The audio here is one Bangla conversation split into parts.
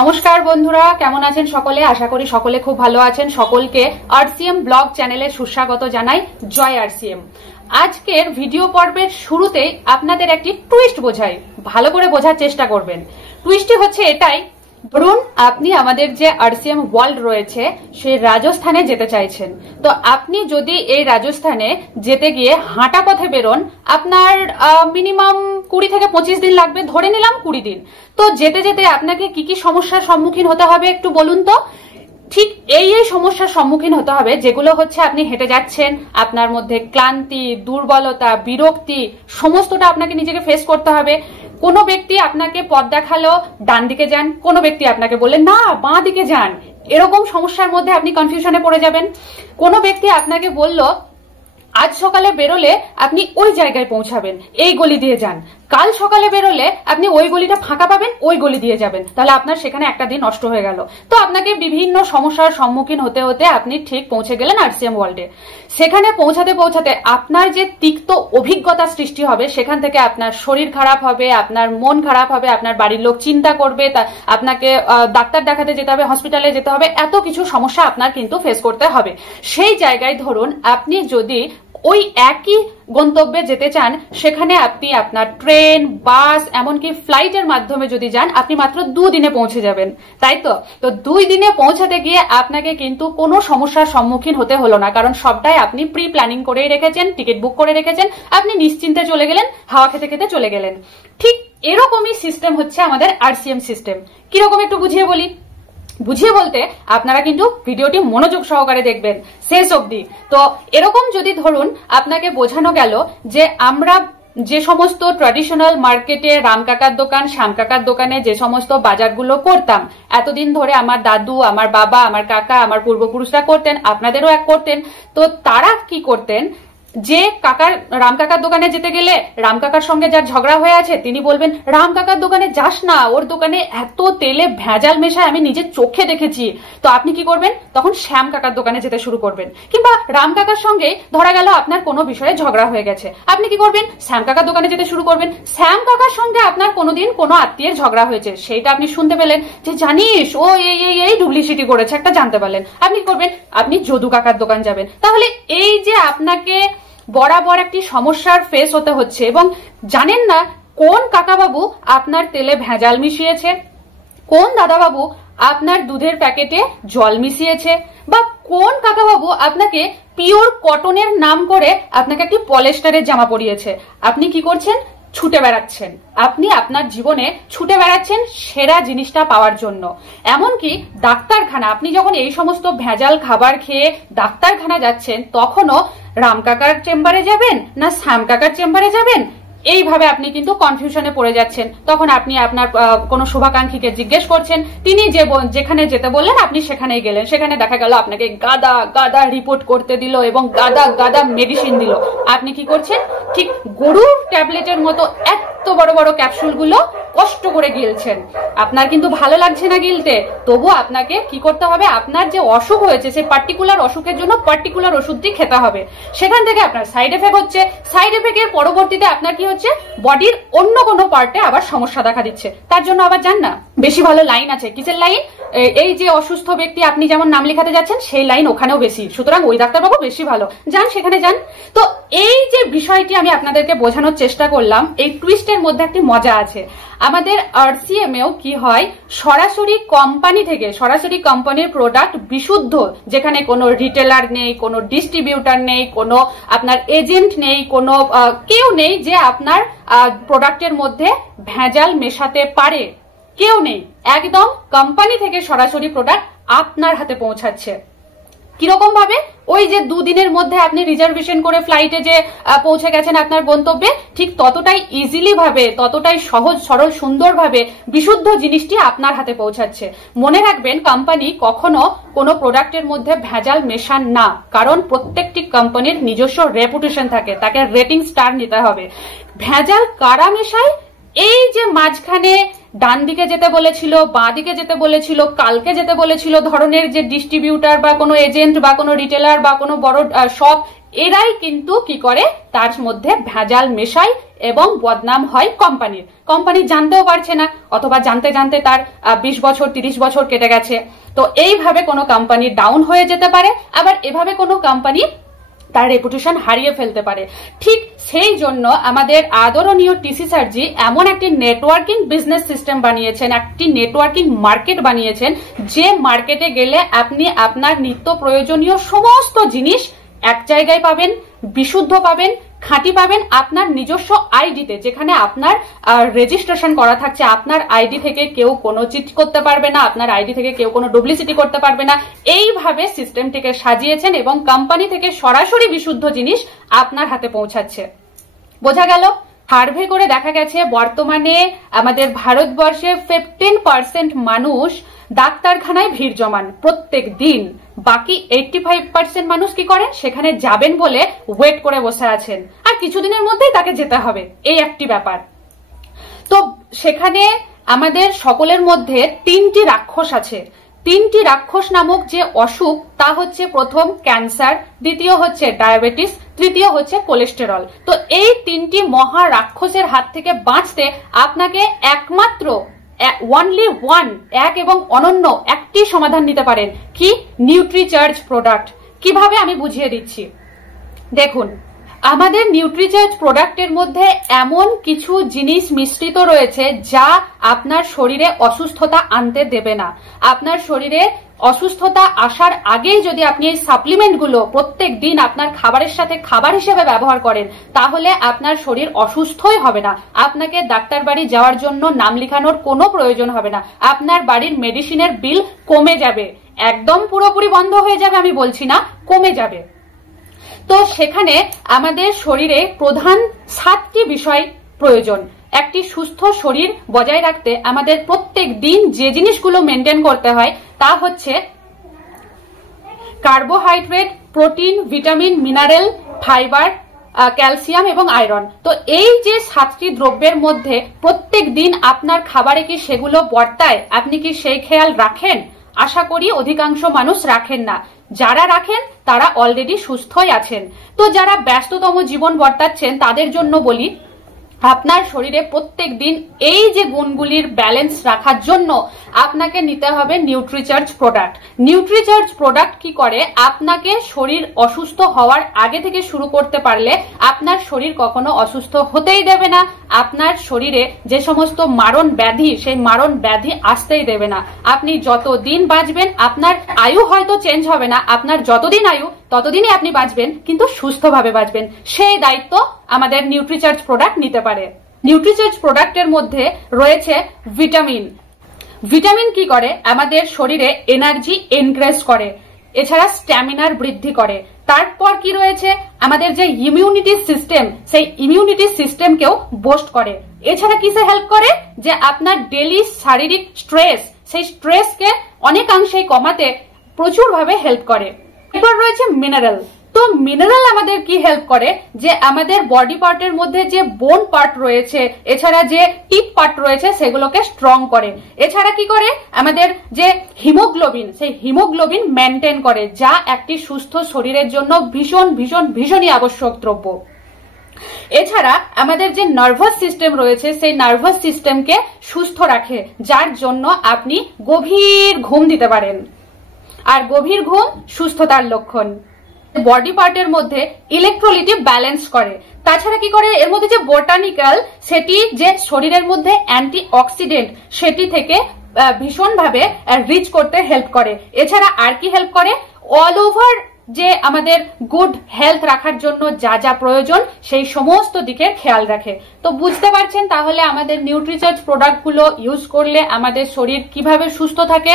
নমস্কার বন্ধুরা, কেমন আছেন সকলে? আশা করি সকলে খুব ভালো আছেন। সকলকে আরসিএম ব্লগ চ্যানেলে সুস্বাগত জানাই। জয় আরসিএম। আজকের ভিডিও পর্বের শুরুতেই আপনাদের একটি টুইস্ট বোঝাই, ভালো করে বোঝার চেষ্টা করবেন। টুইস্টটি হচ্ছে এটাই, ধরুন আপনি আমাদের যে আরসিএম ওয়ার্ল্ড রয়েছে সেই রাজস্থানে যেতে চাইছেন। তো আপনি যদি এই রাজস্থানে যেতে গিয়ে হাঁটা পথে বেরোন, আপনার মিনিমাম 20 থেকে 25 দিন লাগবে, ধরে নিলাম 20 দিন। তো যেতে যেতে আপনাকে কি কি সমস্যার সম্মুখীন হতে হবে একটু বলুন তো। ঠিক এই সমস্যার সম্মুখীন হতে হবে যেগুলো হচ্ছে, আপনি হেঁটে যাচ্ছেন, আপনার মধ্যে ক্লান্তি, দুর্বলতা, বিরক্তি সমস্তটা আপনাকে নিজেকে ফেস করতে হবে। কোনো ব্যক্তি আপনাকে পথ দেখালো ডান দিকে যান, কোনো ব্যক্তি আপনাকে বললেন না বাঁ দিকে যান, এরকম সমস্যার মধ্যে আপনি কনফিউশনে পড়ে যাবেন। কোনো ব্যক্তি আপনাকে বলল আজ সকালে বেরোলে আপনি ওই জায়গায় পৌঁছাবেন, এই গলি দিয়ে যান। কাল সকালে বেরোলে আপনি ওই গলিটা ফাঁকা পাবেন, ওই গলি দিয়ে যাবেন। তাহলে আপনার সেখানে একটা দিন নষ্ট হয়ে গেল। তো আপনাকে বিভিন্ন সমস্যার সম্মুখীন হতে হতে আপনি ঠিক পৌঁছে গেলেন আরসিএম ওয়ার্ল্ডে। সেখানে পৌঁছাতে পৌঁছাতে আপনার যে তিক্ত অভিজ্ঞতা সৃষ্টি হবে, সেখান থেকে আপনার শরীর খারাপ হবে, আপনার মন খারাপ হবে, আপনার বাড়ির লোক চিন্তা করবে, আপনাকে ডাক্তার দেখাতে যেতে হবে, হসপিটালে যেতে হবে, এত কিছু সমস্যা আপনার কিন্তু ফেস করতে হবে। সেই জায়গায় ধরুন আপনি যদি ওই একই গন্তব্যে যেতে চান, সেখানে আপনি আপনার ট্রেন, বাস, এমনকি ফ্লাইটের মাধ্যমে যদি যান, আপনি মাত্র 2 দিনে পৌঁছে যাবেন, তাই তো? তো 2 দিনে পৌঁছাতে গিয়ে আপনাকে কিন্তু কোনো সমস্যার সম্মুখীন হতে হলো না, কারণ সবটাই আপনি প্রি প্ল্যানিং করেই রেখেছেন, টিকিট বুক করে রেখেছেন, আপনি নিশ্চিন্তে চলে গেলেন, হাওয়া খেতে খেতে চলে গেলেন। ঠিক এরকমই সিস্টেম হচ্ছে আমাদের আরসিএম সিস্টেম। কিরকম একটু বুঝিয়ে বলি। বুঝিয়ে বলতে আপনারা কিন্তু ভিডিওটি মনোযোগ সহকারে দেখবেন শেষ অবধি। তো এরকম যদি ধরুন আপনাকে বোঝানো গেল যে আমরা যে সমস্ত ট্র্যাডিশনাল মার্কেটে রামকাকার দোকান, শ্যামকাকার দোকানে যে সমস্ত বাজারগুলো করতাম এতদিন ধরে, আমার দাদু, আমার বাবা, আমার কাকা, আমার পূর্বপুরুষরা করতেন, আপনাদেরও এক করতেন। তো তারা কি করতেন, যে রাম কাকার দোকানে যেতে গেলে রাম কাকার সঙ্গে যার ঝগড়া হয়ে আছে তিনি বলবেন রাম কাকার দোকানে যাস না, ওর দোকানে এত তেলে ভেজাল মেশায় আমি নিজের চোখে দেখেছি। তো আপনি কি করবেন, তখন শ্যাম কাকার দোকানে যেতে শুরু করবেন। কিংবা রাম কাকার সঙ্গে ধরা গেল আপনার কোনো বিষয়ে ঝগড়া হয়ে গেছে, আপনি কি করবেন, শ্যাম কাকার দোকানে যেতে শুরু করবেন। শ্যাম কাকার সঙ্গে আপনার কোনোদিন কোনো আত্মীয়ের ঝগড়া হয়েছে, সেইটা আপনি শুনতে পেলেন যে জানিস ও এই ডুপ্লিসিটি করেছে, একটা জানতে পারলেন, আপনি কি করবেন, আপনি যদু কাকার দোকান যাবেন। তাহলে এই যে আপনাকে বরাবর একটি সমস্যার ফেস হতে হচ্ছে, এবং জানেন না কোন কাকাবাবু আপনার তেলে ভেজাল মিশিয়েছে, কোন দাদাবাবু আপনার দুধের প্যাকেটে জল মিশিয়েছে, বা কোন কাকাবাবু আপনাকে পিওর কটনের নাম করে আপনাকে একটি পলিস্টারের জামা পরিয়েছে। আপনি কি করছেন, ছুটে বেড়াচ্ছেন। আপনি আপনার জীবনে ছুটে বেড়াচ্ছেন সেরা জিনিসটা পাওয়ার জন্য। এমনকি ডাক্তারখানা, আপনি যখন এই সমস্ত ভেজাল খাবার খেয়ে ডাক্তারখানা যাচ্ছেন, তখনও রাম কাকার চেম্বারে যাবেন না শ্যাম কাকার চেম্বারে যাবেন, এইভাবে আপনি কিন্তু কনফিউশনে পড়ে যাচ্ছেন। তখন আপনি আপনার কোনো শুভাকাঙ্ক্ষীকে জিজ্ঞেস করছেন, তিনি যেখানে যেতে বললেন আপনি সেখানেই গেলেন। সেখানে দেখা গেল আপনাকে গাদা গাদা রিপোর্ট করতে দিল এবং গাদা গাদা মেডিসিন দিল। আপনি কি করছেন, ঠিক গরুর ট্যাবলেটের মতো এত বড় বড় ক্যাপসুলগুলো কষ্ট করে গিলছেন। আপনার কিন্তু ভালো লাগছে না গিলতে, তবু আপনাকে কি করতে হবে, আপনার যে অসুখ হয়েছে সেই পার্টিকুলার অসুখের জন্য পার্টিকুলার ওষুধটি খেতে হবে। সেখান থেকে আপনার সাইড এফেক্ট হচ্ছে, সাইড এফেক্টের পরবর্তীতে আপনার কি হচ্ছে, বডির অন্য কোনো পার্টে আবার সমস্যা দেখা দিচ্ছে। তার জন্য আবার যান না, বেশি ভালো লাইন আছে। কিসের লাইন? এই যে অসুস্থ ব্যক্তি আপনি যেমন নাম লেখাতে যাচ্ছেন সেই লাইন ওখানেও বেশি, সুতরাং ওই ডাক্তারবাবু বেশি ভালো, যান সেখানে যান। তো এই যে বিষয়টি আমি আপনাদেরকে বোঝানোর চেষ্টা করলাম, এই টুইস্টের মধ্যে একটি মজা আছে। আমাদের আরসিএম এও কি হয়, সরাসরি কোম্পানি থেকে, সরাসরি কোম্পানির প্রোডাক্ট বিশুদ্ধ, যেখানে কোনো রিটেলার নেই, কোনো ডিস্ট্রিবিউটার নেই, কোনো আপনার এজেন্ট নেই, কোনো কেউ নেই যে আপনার প্রোডাক্টের মধ্যে ভেজাল মেশাতে পারে, কেউ নেই। একদম কোম্পানি থেকে সরাসরি প্রোডাক্ট আপনার হাতে পৌঁছাচ্ছে। কিরকম ভাবে, ওই যে 2 দিনের মধ্যে আপনি রিজার্ভেশন করে ফ্লাইটে যে পৌঁছে গেছেন আপনার গন্তব্যে, ঠিক ততটাই ইজিলি ভাবে, ততটাই সহজ সরল সুন্দর ভাবে বিশুদ্ধ জিনিসটি আপনার হাতে পৌঁছাচ্ছে। মনে রাখবেন, কোম্পানি কখনো কোনো প্রোডাক্টের মধ্যে ভেজাল মেশান না, কারণ প্রত্যেকটি কোম্পানির নিজস্ব রেপুটেশন থাকে, তাকে রেটিং স্টার নিতে হবে। ভেজাল কারা মেশায়, এই যে মাঝখানে ডান দিকে যেতে বলেছিল, বাঁ দিকে যেতে বলেছিল, কালকে যেতে বলেছিল ধরনের যে ডিস্ট্রিবিউটার বা কোনো এজেন্ট বা কোনো রিটেলার বা কোনো বড় শপ, এরাই কিন্তু কি করে, তার মধ্যে ভেজাল মেশায় এবং বদনাম হয় কোম্পানির। কোম্পানি জানতেও পারছে না, অথবা জানতে জানতে তার 20 বছর 30 বছর কেটে গেছে। তো এইভাবে কোনো কোম্পানি ডাউন হয়ে যেতে পারে, আবার এভাবে কোনো কোম্পানি তার রেপুটেশন হারিয়ে ফেলতে পারে। ঠিক সেই জন্য আমাদের আদরণীয় টিসি স্যারজি এমন একটি নেটওয়ার্কিং বিজনেস সিস্টেম বানিয়েছেন, একটি নেটওয়ার্কিং মার্কেট বানিয়েছেন, যে মার্কেটে গেলে আপনি আপনার নিত্য প্রয়োজনীয় সমস্ত জিনিস এক জায়গায় পাবেন, বিশুদ্ধ পাবেন, খাঁটি পাবেন, আপনার নিজস্ব আইডিতে, যেখানে আপনার রেজিস্ট্রেশন করা থাকছে। আপনার আইডি থেকে কেউ কোনো চিট করতে পারবে না, আপনার আইডি থেকে কেউ কোনো ডুপ্লিসিটি করতে পারবে না। এইভাবে সিস্টেমটিকে সাজিয়েছেন এবং কোম্পানি থেকে সরাসরি বিশুদ্ধ জিনিস আপনার হাতে পৌঁছাচ্ছে। বোঝা গেল? সার্ভে করে দেখা গেছে বর্তমানে আমাদের ভারতবর্ষে 15% মানুষ ডাক্তারখানায় ভিড় জমান প্রত্যেক দিন। বাকি 85% মানুষ কি করেন, সেখানে যাবেন বলে ওয়েট করে বসে আছেন, আর কিছুদিনের মধ্যেই তাকে যেতে হবে, এই একটি ব্যাপার। তো সেখানে আমাদের সকলের মধ্যে 3টি রাক্ষস আছে। 3টি রাক্ষস নামক যে অসুখ, তা হচ্ছে প্রথম ক্যান্সার, দ্বিতীয় হচ্ছে ডায়াবেটিস, তৃতীয় হচ্ছে কোলেস্টেরল। তো এই 3টি মহা রাক্ষসের হাত থেকে বাঁচতে আপনাকে একমাত্র অনলি ওয়ান, এক এবং অনন্য একটি সমাধান নিতে পারেন। কি? নিউট্রিচার্জ প্রোডাক্ট। কিভাবে আমি বুঝিয়ে দিচ্ছি। দেখুন, আমাদের নিউট্রিচার্জ প্রোডাক্টের মধ্যে এমন কিছু জিনিস মিশ্রিত রয়েছে যা আপনার শরীরে অসুস্থতা আনতে দেবে না। আপনার শরীরে অসুস্থতা আসার আগেই যদি আপনি এই সাপ্লিমেন্টগুলো প্রত্যেক দিন আপনার খাবারের সাথে খাবার হিসেবে ব্যবহার করেন, তাহলে আপনার শরীর অসুস্থই হবে না। আপনাকে ডাক্তার বাড়ি যাওয়ার জন্য নাম লেখানোর কোনো প্রয়োজন হবে না। আপনার বাড়ির মেডিসিনের বিল কমে যাবে, একদম পুরোপুরি বন্ধ হয়ে যাবে আমি বলছি না, কমে যাবে। তো সেখানে আমাদের শরীরে প্রধান 7টি বিষয় প্রয়োজন। একটি সুস্থ শরীর বজায় রাখতে আমাদের প্রত্যেক দিন যে জিনিসগুলো মেনটেন করতে হয় তা হচ্ছে carbohydrate, protein, vitamin, mineral, fibre, calcium এবং আয়রন। তো এই যে 7টি দ্রব্যের মধ্যে প্রত্যেক দিন আপনার খাবারে কি সেগুলো বর্তায়? আপনি কি সেই খেয়াল রাখেন? আশা করি অধিকাংশ মানুষ রাখেন না। যারা রাখেন তারা অলরেডি সুস্থই আছেন। তো যারা ব্যস্ততম জীবন বর্তাচ্ছেন তাদের জন্য বলি, আপনার শরীরে প্রত্যেক দিন এই যে গুণগুলির ব্যালেন্স রাখার জন্য আপনাকে নিতে হবে নিউট্রিচার্জ প্রোডাক্ট। নিউট্রিচার্জ প্রোডাক্ট কি করে, আপনাকে শরীর অসুস্থ হওয়ার আগে থেকে শুরু করতে পারলে আপনার শরীর কখনো অসুস্থ হতেই দেবে না। আপনার শরীরে যে সমস্ত মারণ ব্যাধি, সেই মারণ ব্যাধি আসতেই দেবে না। আপনি যতদিন বাঁচবেন, আপনার আয়ু হয়তো চেঞ্জ হবে না, আপনার যতদিন আয়ু ততদিনই আপনি বাঁচবেন, কিন্তু সুস্থভাবে বাঁচবেন। সেই দায়িত্ব আমাদের নিউট্রিচার্জ প্রোডাক্ট নিতে পারে। নিউট্রিচার্জ প্রোডাক্টের মধ্যে রয়েছে ভিটামিন। ভিটামিন কি করে, আমাদের শরীরে এনার্জি এনক্রিজ করে, এছাড়া স্ট্যামিনার বৃদ্ধি করে। তারপর কি রয়েছে, আমাদের যে ইমিউনিটি সিস্টেম, সেই ইমিউনিটি সিস্টেমকেও বুস্ট করে। এছাড়া কিসে হেল্প করে, যে আপনার ডেইলি শারীরিক স্ট্রেস, সেই স্ট্রেসকে অনেকাংশেই কমাতে প্রচুরভাবে হেল্প করে। এরপর রয়েছে মিনারেল। তো মিনারেল আমাদের কি হেল্প করে, যে আমাদের বডি পার্টের মধ্যে যে বোন পার্ট রয়েছে, এছাড়া যে টিপ পার্ট রয়েছে, সেগুলোকে স্ট্রং করে। এছাড়া কি করে, আমাদের যে হিমোগ্লোবিন, সেই হিমোগ্লোবিন মেনটেন করে, যা একটি সুস্থ শরীরের জন্য ভীষণ ভীষণ ভীষণই আবশ্যক দ্রব্য। এছাড়া আমাদের যে নার্ভাস সিস্টেম রয়েছে, সেই নার্ভাস সিস্টেমকে সুস্থ রাখে, যার জন্য আপনি গভীর ঘুম দিতে পারেন। আর গভীর ঘুম সুস্থতার লক্ষণ। বডি পার্টের মধ্যে ইলেকট্রোলাইট ব্যালেন্স করে। তাছাড়া কি করে, এর মধ্যে যে বোটানিক্যাল, সেটি যে শরীরের মধ্যে অ্যান্টি অক্সিডেন্ট, সেটি থেকে ভীষণভাবে রিচ করতে হেল্প করে। এছাড়া আর কি হেল্প করে, অল ওভার যে আমাদের গুড হেলথ রাখার জন্য যা যা প্রয়োজন, সেই সমস্ত দিকের খেয়াল রাখে। তো বুঝতে পারছেন তাহলে আমাদের নিউট্রিচার্জ প্রোডাক্টগুলো ইউজ করলে আমাদের শরীর কিভাবে সুস্থ থাকে।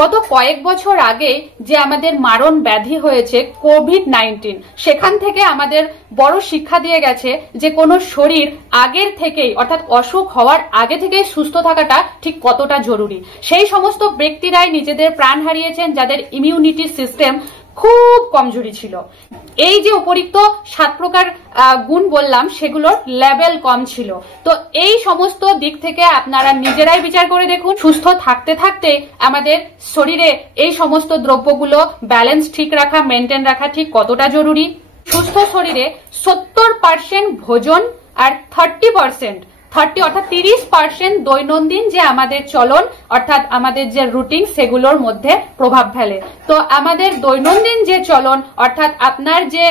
গত কয়েক বছর আগে যে আমাদের মারণ ব্যাধি হয়েছে কোভিড-19, সেখান থেকে আমাদের বড় শিক্ষা দিয়ে গেছে যে কোনো শরীর আগের থেকেই, অর্থাৎ অসুখ হওয়ার আগে থেকেই সুস্থ থাকাটা ঠিক কতটা জরুরি। সেই সমস্ত ব্যক্তিরাই নিজেদের প্রাণ হারিয়েছেন যাদের ইমিউনিটি সিস্টেম খুব কমজোরি ছিল। এই যে উপরিক্ত 7 প্রকার গুণ বললাম, সেগুলোর লেভেল কম ছিল। তো এই সমস্ত দিক থেকে আপনারা নিজেরাই বিচার করে দেখুন, সুস্থ থাকতে থাকতে আমাদের শরীরে এই সমস্ত দ্রব্যগুলো ব্যালেন্স ঠিক রাখা, মেনটেন রাখা ঠিক কতটা জরুরি। সুস্থ শরীরে 70% ভোজন আর 30 অর্থাৎ 30% দৈনন্দিন যে আমাদের চলন অর্থাৎ আমাদের যে রুটিন সেগুলোর মধ্যে প্রভাব ফেলে। তো আমাদের দৈনন্দিন যে চলন অর্থাৎ আপনার যে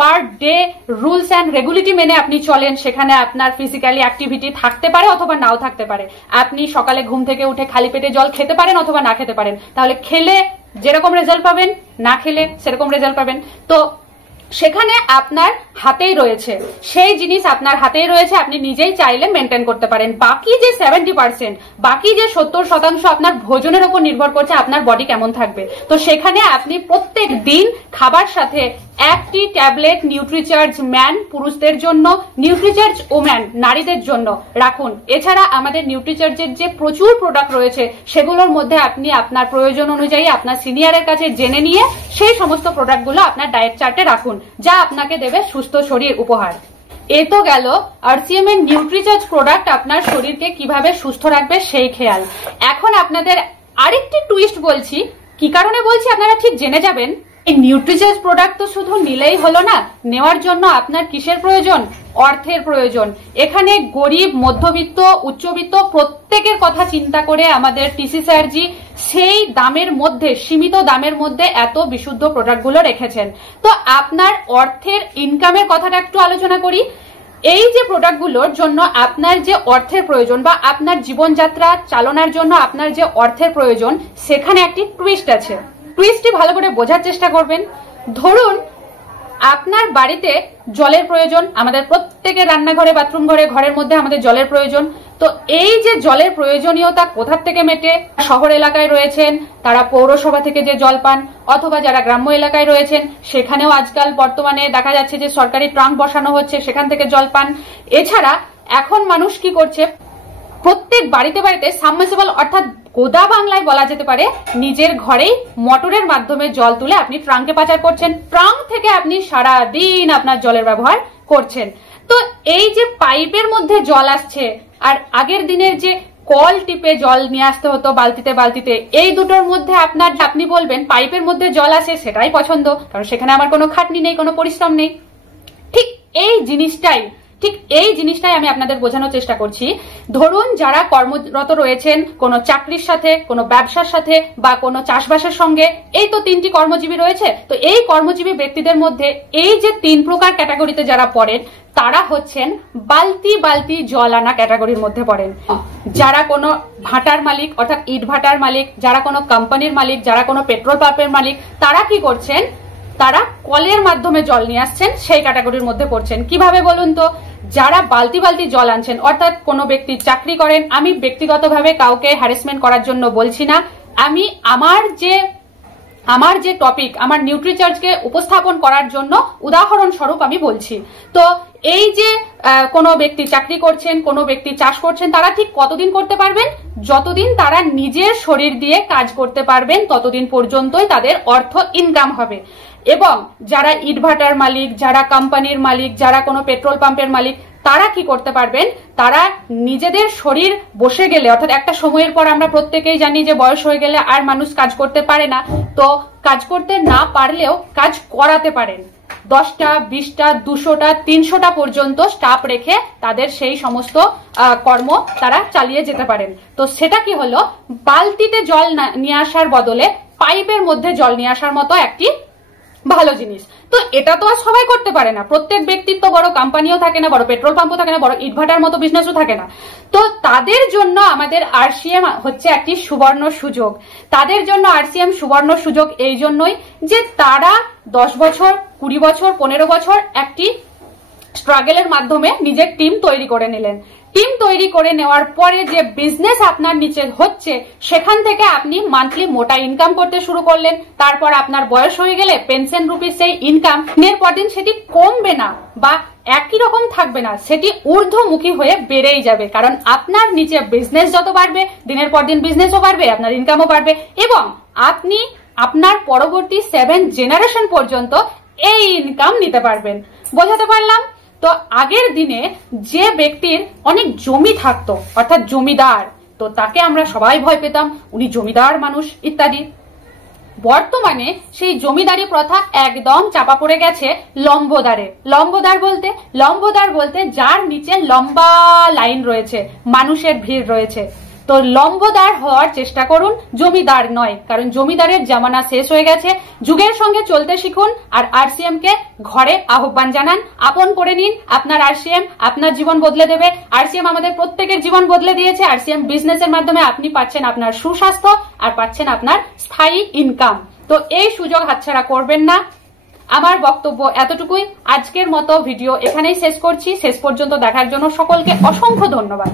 পার ডে রুলস অ্যান্ড রেগুলেটি মেনে আপনি চলেন, সেখানে আপনার ফিজিক্যালি অ্যাক্টিভিটি থাকতে পারে অথবা নাও থাকতে পারে। আপনি সকালে ঘুম থেকে উঠে খালি পেটে জল খেতে পারেন অথবা না খেতে পারেন, তাহলে খেলে যেরকম রেজাল্ট পাবেন, না খেলে সেরকম রেজাল্ট পাবেন। তো সেখানে আপনার হাতেই রয়েছে, সেই জিনিস আপনার হাতেই রয়েছে, আপনি নিজেই চাইলে মেনটেন করতে পারেন। বাকি যে 70%, বাকি যে 70% আপনার ভোজনের উপর নির্ভর করছে আপনার বডি কেমন থাকবে। তো সেখানে আপনি প্রত্যেক দিন খাবার সাথে একটি ট্যাবলেট নিউট্রিচার্জ ম্যান পুরুষদের জন্য, নিউট্রিচার্জ ওম্যান নারীদের জন্য রাখুন। এছাড়া আমাদের নিউট্রিচার্জের যে প্রচুর প্রোডাক্ট রয়েছে সেগুলোর মধ্যে আপনি আপনার প্রয়োজন অনুযায়ী আপনার সিনিয়রের কাছে জেনে নিয়ে সেই সমস্ত প্রোডাক্টগুলো আপনার ডায়েট চার্টে রাখুন, যা আপনাকে দেবে সুস্থ শরীর উপহার। এ তো গেল আরসিএম এর নিউট্রিচার্জ প্রোডাক্ট আপনার শরীরকে কিভাবে সুস্থ রাখবে সেই খেয়াল। এখন আপনাদের আরেকটি টুইস্ট বলছি, কি কারণে বলছি আপনারা ঠিক জেনে যাবেন। এই নিউট্রিচার্জ প্রোডাক্ট তো শুধু নিলেই হলো না, নেওয়ার জন্য আপনার কিসের প্রয়োজন? অর্থের প্রয়োজন। এখানে গরিব, মধ্যবিত্ত, উচ্চবিত্ত প্রত্যেকের কথা চিন্তা করে আমাদের টিসি স্যারজি সেই দামের মধ্যে, সীমিত দামের মধ্যে এত বিশুদ্ধ প্রোডাক্টগুলো রেখেছেন। তো আপনার অর্থের ইনকামের কথাটা একটু আলোচনা করি। এই যে প্রোডাক্টগুলোর জন্য আপনার যে অর্থের প্রয়োজন বা আপনার জীবনযাত্রা চালানোর জন্য আপনার যে অর্থের প্রয়োজন, সেখানে একটি টুইস্ট আছে। টুইস্টটি ভালো করে বোঝার চেষ্টা করবেন। ধরুন আপনার বাড়িতে জলের প্রয়োজন, আমাদের প্রত্যেকের রান্নাঘরে, বাথরুম ঘরে, ঘরের মধ্যে আমাদের জলের প্রয়োজন। তো এই যে জলের প্রয়োজনীয়তা কোথা থেকে মেটে? শহর এলাকায় রয়েছেন তারা পৌরসভা থেকে যে জল পান, অথবা যারা গ্রাম্য এলাকায় রয়েছেন সেখানেও আজকাল বর্তমানে দেখা যাচ্ছে যে সরকারি ট্রাঙ্ক বসানো হচ্ছে, সেখান থেকে জল পান। এছাড়া এখন মানুষ কি করছে, প্রত্যেক বাড়িতে বাড়িতে সাবমার্সিবল অর্থাৎ গোদা বাংলায় বলা যেতে পারে নিজের ঘরেই মোটরের মাধ্যমে জল তুলে আপনি ট্রাঙ্কে পাচার করছেন, ট্রাঙ্ক থেকে আপনি সারা দিন আপনার জলের ব্যবহার করছেন। তো এই যে পাইপের মধ্যে জল আসছে আর আগের দিনের যে কল টিপে জল নিয়ে আসতে হতো বালতিতে বালতিতে, এই দুটোর মধ্যে আপনি বলবেন পাইপের মধ্যে জল আসে সেটাই পছন্দ, কারণ সেখানে আমার কোনো খাটনি নেই, কোনো পরিশ্রম নেই। ঠিক এই জিনিসটাই আমি আপনাদের বোঝানোর চেষ্টা করছি। ধরুন যারা কর্মরত রয়েছেন কোনো চাকরির সাথে, কোনো ব্যবসার সাথে বা কোনো চাষবাসের সঙ্গে, এই তো 3টি কর্মজীবী রয়েছে। তো এই কর্মজীবী ব্যক্তিদের মধ্যে এই যে 3 প্রকার ক্যাটাগরিতে যারা পড়েন তারা হচ্ছেন বালতি বালতি জল আনা ক্যাটাগরির মধ্যে পড়েন। যারা কোনো ভাটার মালিক অর্থাৎ ইট ভাটার মালিক, যারা কোনো কোম্পানির মালিক, যারা কোনো পেট্রোল পাম্পের মালিক, তারা কি করছেন, তারা কলের মাধ্যমে জল নিয়ে আসছেন, সেই ক্যাটাগরির মধ্যে পড়ছেন। কিভাবে বলুন তো? যারা বালতি বালতি জল আনছেন, অর্থাৎ কোনো ব্যক্তি চাকরি করেন, আমি ব্যক্তিগতভাবে কাউকে হ্যারাসমেন্ট করার জন্য বলছি না, আমি আমার যে টপিক, আমার নিউট্রিচার্জকে উপস্থাপন করার জন্য উদাহরণস্বরূপ আমি বলছি। তো এই যে কোনো ব্যক্তি চাকরি করছেন, কোনো ব্যক্তি চাষ করছেন, তারা ঠিক কতদিন করতে পারবেন? যতদিন তারা নিজের শরীর দিয়ে কাজ করতে পারবেন ততদিন পর্যন্তই তাদের অর্থ ইনকাম হবে। এবং যারা ইটভাটার মালিক, যারা কোম্পানির মালিক, যারা কোনো পেট্রোল পাম্পের মালিক, তারা কি করতে পারবেন? তারা নিজেদের শরীর বসে গেলে, অর্থাৎ একটা সময়ের পর আমরা প্রত্যেকেই জানি যে বয়স হয়ে গেলে আর মানুষ কাজ করতে পারে না, তো কাজ করতে না পারলেও কাজ করাতে পারেন। 10টা, 20টা, 200টা, 300টা পর্যন্ত স্টাফ রেখে তাদের সেই সমস্ত কর্ম তারা চালিয়ে যেতে পারেন। তো সেটা কি হলো, বালতিতে জল নিয়ে আসার বদলে পাইপের মধ্যে জল নিয়ে আসার মতো একটি ভালো জিনিস। তো এটা তো আর সবাই করতে পারে না, প্রত্যেক ব্যক্তির তো বড় কোম্পানিও থাকে না, বড় পেট্রোল পাম্পও থাকে না, বড় ইটভাটার মতো বিজনেসও থাকে না। তো তাদের জন্য আমাদের আরসিএম হচ্ছে একটি সুবর্ণ সুযোগ। তাদের জন্য আরসিএম সুবর্ণ সুযোগ এই জন্যই যে তারা 10 বছর, 20 বছর, 15 বছর একটি স্ট্রাগলের মাধ্যমে নিজের টিম তৈরি করে নিলেন। টিম তৈরি করে নেওয়ার পরে যে বিজনেস আপনার নিচে হচ্ছে, সেখান থেকে আপনি মান্থলি মোটা ইনকাম করতে শুরু করলেন। তারপর আপনার বয়স হয়ে গেলে পেনশন রূপী সেই ইনকাম দিনের পর দিন সেটি কমবে না বা একই রকম থাকবে না, সেটি ঊর্ধ্বমুখী হয়ে বেড়েই যাবে। কারণ আপনার নিচে বিজনেস যত বাড়বে, দিনের পর দিন বিজনেসও বাড়বে, আপনার ইনকামও বাড়বে, এবং আপনি আপনার পরবর্তী 7 জেনারেশন পর্যন্ত এই ইনকাম নিতে পারবেন। বোঝাতে পারলাম? তো আগের দিনে যে ব্যক্তির অনেক জমি থাকতো, অর্থাৎ জমিদার, তো তাকে আমরা সবাই ভয় পেতাম, উনি জমিদার মানুষ ইত্যাদি। বর্তমানে সেই জমিদারি প্রথা একদম চাপা পড়ে গেছে লম্বদারে। লম্বদার বলতে যার নিচে লম্বা লাইন রয়েছে, মানুষের ভিড় রয়েছে। তো লম্বদার হওয়ার চেষ্টা করুন, জমিদার নয়, কারণ জমিদারের জামানা শেষ হয়ে গেছে। যুগের সঙ্গে চলতে শিখুন আর আরসিএম কে ঘরে আহ্বান জানান, আপন করে নিন। আপনার আরসিএম আপনার জীবন বদলে দেবে। আরসিএম আমাদের প্রত্যেকের জীবন বদলে দিয়েছে। আরসিএম বিজনেসের মাধ্যমে আপনি পাচ্ছেন আপনার সুস্বাস্থ্য আর পাচ্ছেন আপনার স্থায়ী ইনকাম। তো এই সুযোগ হাতছাড়া করবেন না। আমার বক্তব্য এতটুকুই। আজকের মতো ভিডিও এখানেই শেষ করছি। শেষ পর্যন্ত দেখার জন্য সকলকে অসংখ্য ধন্যবাদ।